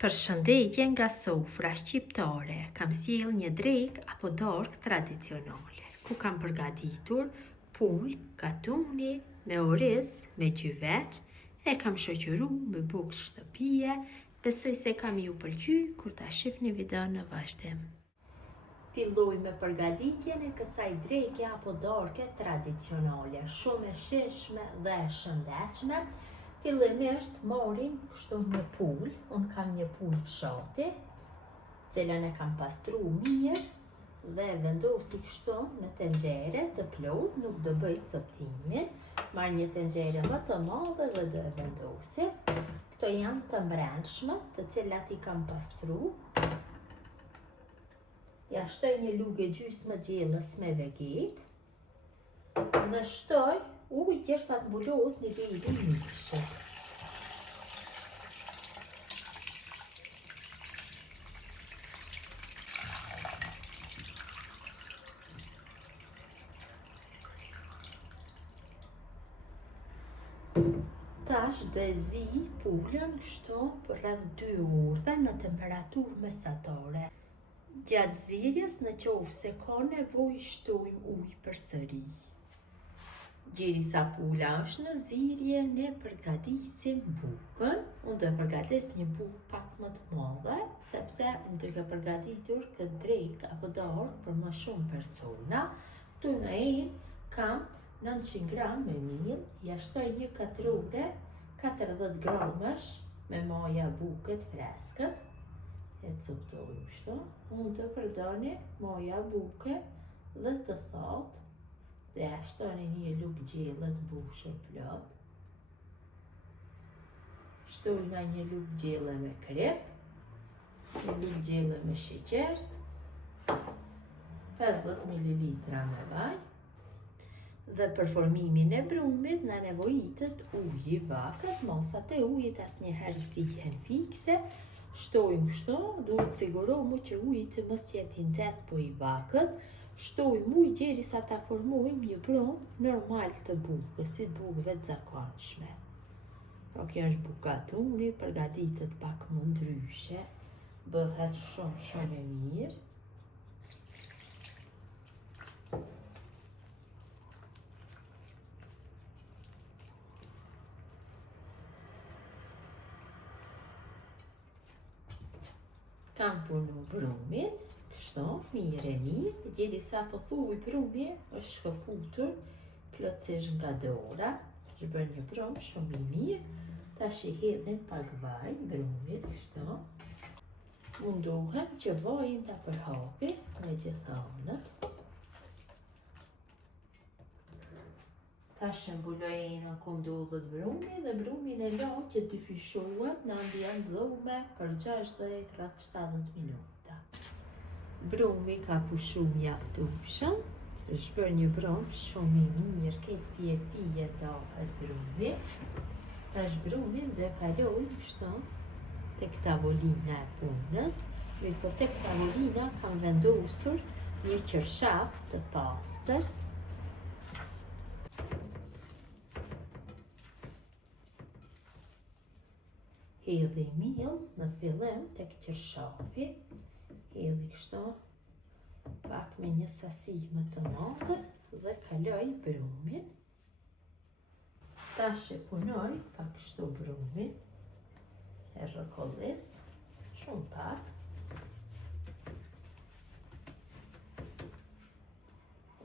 Përshëndetje nga sofra shqiptare, kam sjell një drekë apo dorkë tradicionale, ku kam përgatitur pul, katuni, me oriz, me qyveç, e kam shoqëru me bukë shtëpie, besoj se kam ju pëlqy kur ta shihni videon në vazhdim. Filloj me përgatitjen e kësaj dreke apo dorke tradicionale, shumë e shijshme dhe e shëndetshme. Fillimisht marrim kështu një pul, unë kam një pul fshati, cilën e kam pastru mirë dhe vendosi kështu në tenxhere të plot, nuk do bëj coptimin, marr një tenxhere më të madhe dhe do e vendosi. Këto janë të mbrëmshme, të cilat i kam pastru. Ja shtoj një lugë gjysmë gjellës me veget dhe shtoj ujë derisa të mbulohet niveli i mishit. Tash do e zi pulën kështu për rreth 2 orë në temperaturë mesatare. Gjatë zirjes, në qoftë se ka nevojë, shtojmë ujë përsëri. Derisa pula është në zirje, ne përgatisim bukën. Unë do e përgatis një bukë pak më të madhe, sepse unë duke përgatitur këtë drekë apo dorkë për më shumë persona. Këtu në kam 900 gram me miell, ja shtoj një katrore 40 gramësh me maja bukët freskët. E coptoj kështu. Unë të përdoni maja buke dhe të thatë. Dhe ja shtoni një lugë gjellë të mbushur plot. Shtojna një lugë gjellë me krep, një lugë gjellë me sheqer, 50 ml me vaj. Dhe për formimin e brumit na nevojitet uji i vakët, masat e ujit asnjëherë s'lihen fikse. Shtojmë kështu, duhet sigurohemi që uji të mos jetë i nxehtë po i vakët. Shtojmë ujë derisa ta formojmë një brumë normal të bukës, si bukëve të zakonshme. Pra kjo është bukë katuni, përgatitet pak më ndryshe, bëhet shumë e mirë. Kam punu brumin, kështu, mirë, derisa po thuj brumi është shkëputur plotësisht nga dora, është bërë një brum shumë i mirë. Tash i hedhim pak vaj brumit, kështu. Mundohem që vajin ta përhapi me gjithë anët. Tash e mbulojna ku ndodhet brumi dhe brumin e la që të fyshohet në ambient dhume për 60-70 minuta. Brumi ka pushu mjaftueshëm, është bërë një brum shumë i mirë, këtë pije dahet brumi. Tash brumin dhe kaloj kështu tek tavolina e punës, mirë po tek tavolina kam vendosur një qërshaf të pastër. Hedhi miell në fillim tek qërshafi, hedhi kështu pak me një sasi më të madhe dhe kaloj brumin. Tash e punoj pak kështu brumin, e rrëkollis, shumë pak.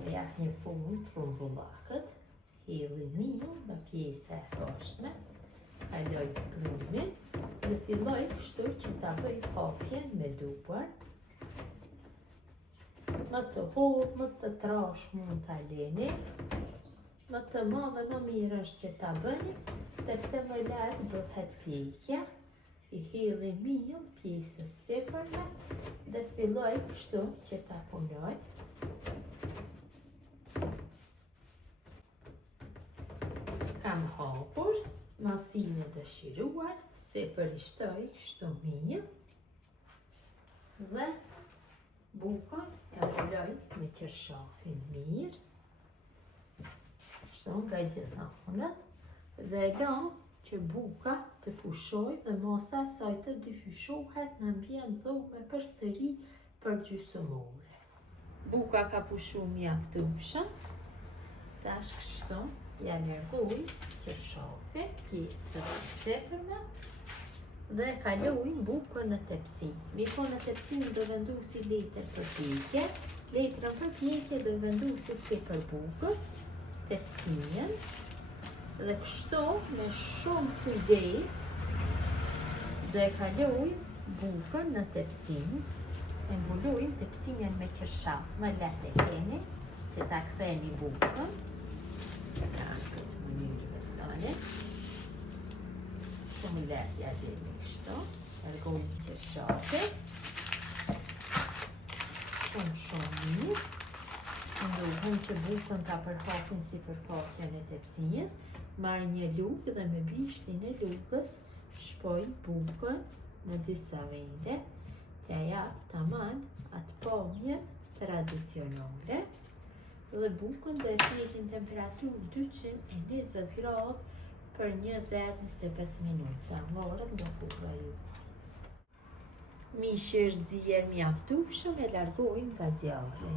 E jak një fund rrumbullakët, hedhi miell në pjesë e poshtme, kaloj brumin dhe filloj kështu që ta bëj hapjen me duar. Në të hollë, më të trash mund ta leni, më të madhe më mirë është që ta bëni, sepse më lart bëhet pjekja. I hedhi miell pjesës sipërme dhe filloj kështu që ta punoj. Kam hapur masinë e dëshiruar, sipër i shtoj kështu miell dhe bukën e mbuloj me qërshafin mirë, kështu nga gjitha anët, dhe la që buka të pushoj dhe masa saj të dyfyshohet në ambient dhome përsëri për gjysmore. Buka ka pushu mjaftueshëm. Tash kështu ja largoj qershafin, pjesën e sipërme dhe kalojmë bukën në tepsi. Miko në tepsin do vendosi letër për pjekje. Letrën për pjekje do vendosi sipër bukës, tepsinën, dhe kështu me shumë kujdes dhe kalojmë bukën në tepsin. E mbulojmë tepsinën me qershaf. Më lehtë e keni që ta ktheni bukën. Në këtë mënyrë vetlane. Shumë lehtë ja gjeni kështu. Largojmë qershafin. Shumë mirë. Ndohem që bukën ta përhapin sipërfaqen e tepsinës. Marr një lugë dhe me bishtin e lugës shpoj bukën në disa vende. T'ja jap taman atë pamje tradicionale dhe bukën do e pjekë në temperaturë 220 gradë për 20-25 minuta. Morët nga furra ju. Mishi është zier mjaftueshëm, e largojmë nga zjarri.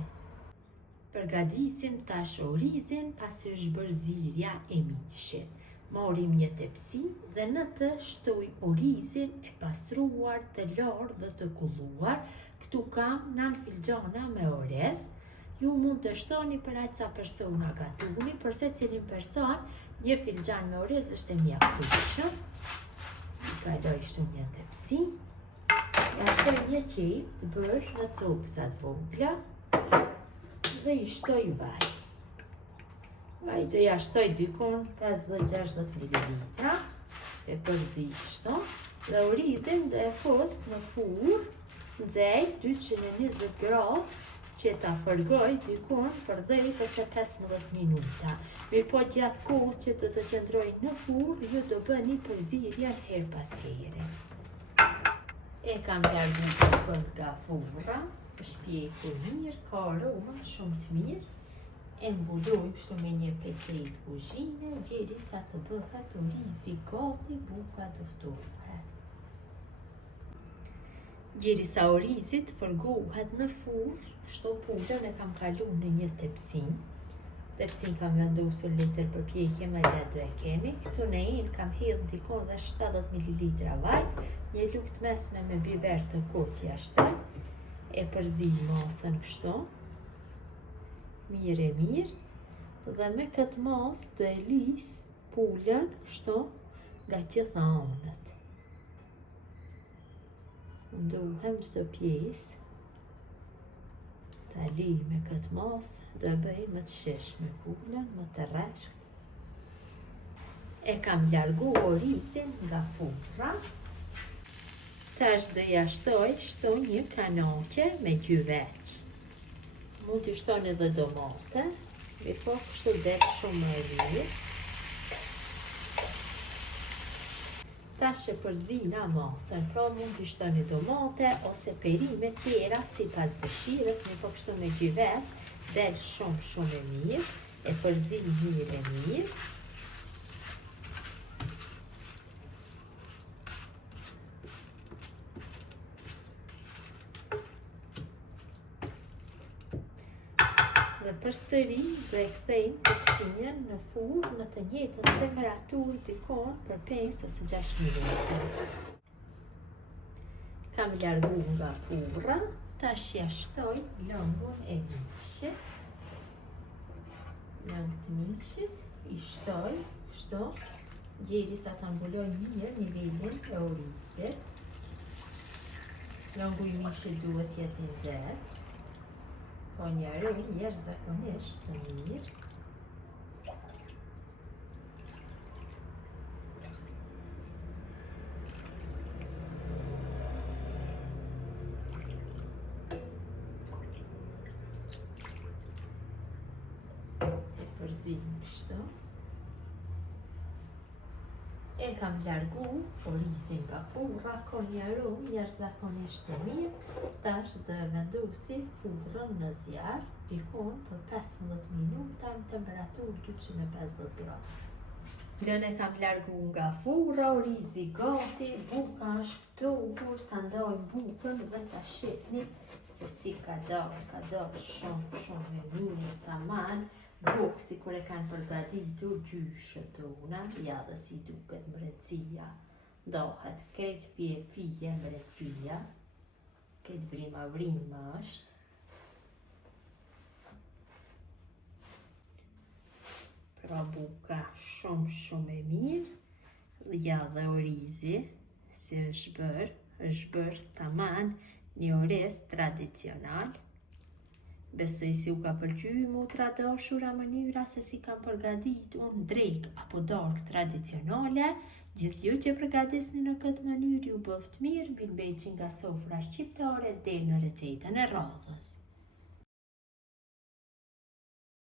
Përgatisim tash orizin pasi është bërë zirja e mishit. Marrim një tepsi dhe në të shtoj orizin e pastruar, të larë dhe të kulluar. Këtu kam 9 filxhana me orez. Ju mund të shtoni për aq sa persona gatuni, për secilin person, 1 filxhan me orez është e mjaftueshëm. Kaloj kështu një tepsi. Ja shtoj një qep të bërë në copësa të vogla dhe i shtoj vaj. Vaj do ja shtoj dykon 50-60 ml e përzi kështu dhe orizin do e fos në furrë nxehtë 220 gradë që ta fërgoj dykon për 10 ose 15 minuta. Mirë po gjatë kohës që do të qëndroj në furrë, ju do bëni përzierjen her pas here. E kam larguar bukën nga furra, është pjekur mirë, ka aromë shumë të mirë. E mbulojmë kështu me një pecetë kuzhine, derisa të bëhet orizi gati, buka të ftohet. Derisa orizi të fërgohet në furrë, kështu pulën e kam kaluar në një tepsin. Tepsin kam vendosur letër për pjekje, më lehtë do e keni. Këtu në en kam hedhur dikon dhe 70 ml vaj, një lugë të mesme me biber të koqja shtoj. E përzi masën kështu. Mirë e mirë dhe me këtë mas do e lis pulën kështu nga gjitha anët. Ndohem çdo pjesë ta li me këtë mas, do e bëj më të shishme pulën, më të rreshtë. E kam larguar orizin nga furra. Tash do ja shtoj kështu një kanaqe me gjyveç. Mund të shtoni edhe domate, mirë po kështu del shumë më e mirë. Tash e përzina masën, pra mund të shtoni domate ose perime tjera sipas dëshirës, mirë po kështu me gjyveç del shumë e mirë, e përzin mirë e mirë. Dhe përsëri do e kthejmë tepsinën në furrë në të njëjtën temperaturë dykon për 5 ose 6 minuta. Kam larguar nga furra, tash ja shtoj lëngun e mishit. Lëng të mishit, i shtoj kështu, derisa ta mbuloj mirë nivelin e orizit. Lëngu i mishit duhet të jetë i nxehtë. Ka një aromë jashtëzakonisht të mirë. E përzim kështu. E kam larguar orizin nga furra, ka një aromë jashtëzakonisht të mirë. Tash do e vendosi furrën në zjarr, dykon për 15 minuta në temperaturë 250 gradë. Lënë kam largu nga fura, orizi gati, buka është ftohur, ta ndajmë bukën dhe ta shihni se si ka dalë shumë e mirë, tamam. Boksi kur e kanë përgatitur gjyshët tona, ja dhe si duket mbretësia. Dohet këtë pije mbretësia, këtë vrima është. Pra buka shumë e mirë, ja dhe orizi, si është bërë tamam një oriz tradicional. Besoj si u ka pëlqy mu të radoshura mënyra se si kam përgadit unë drejk apo dark tradicionale. Gjithë ju që përgadisni në këtë mënyrë ju bëft mirë, mirëmbëjtje nga sofra shqiptare dhe në recetën e radhës.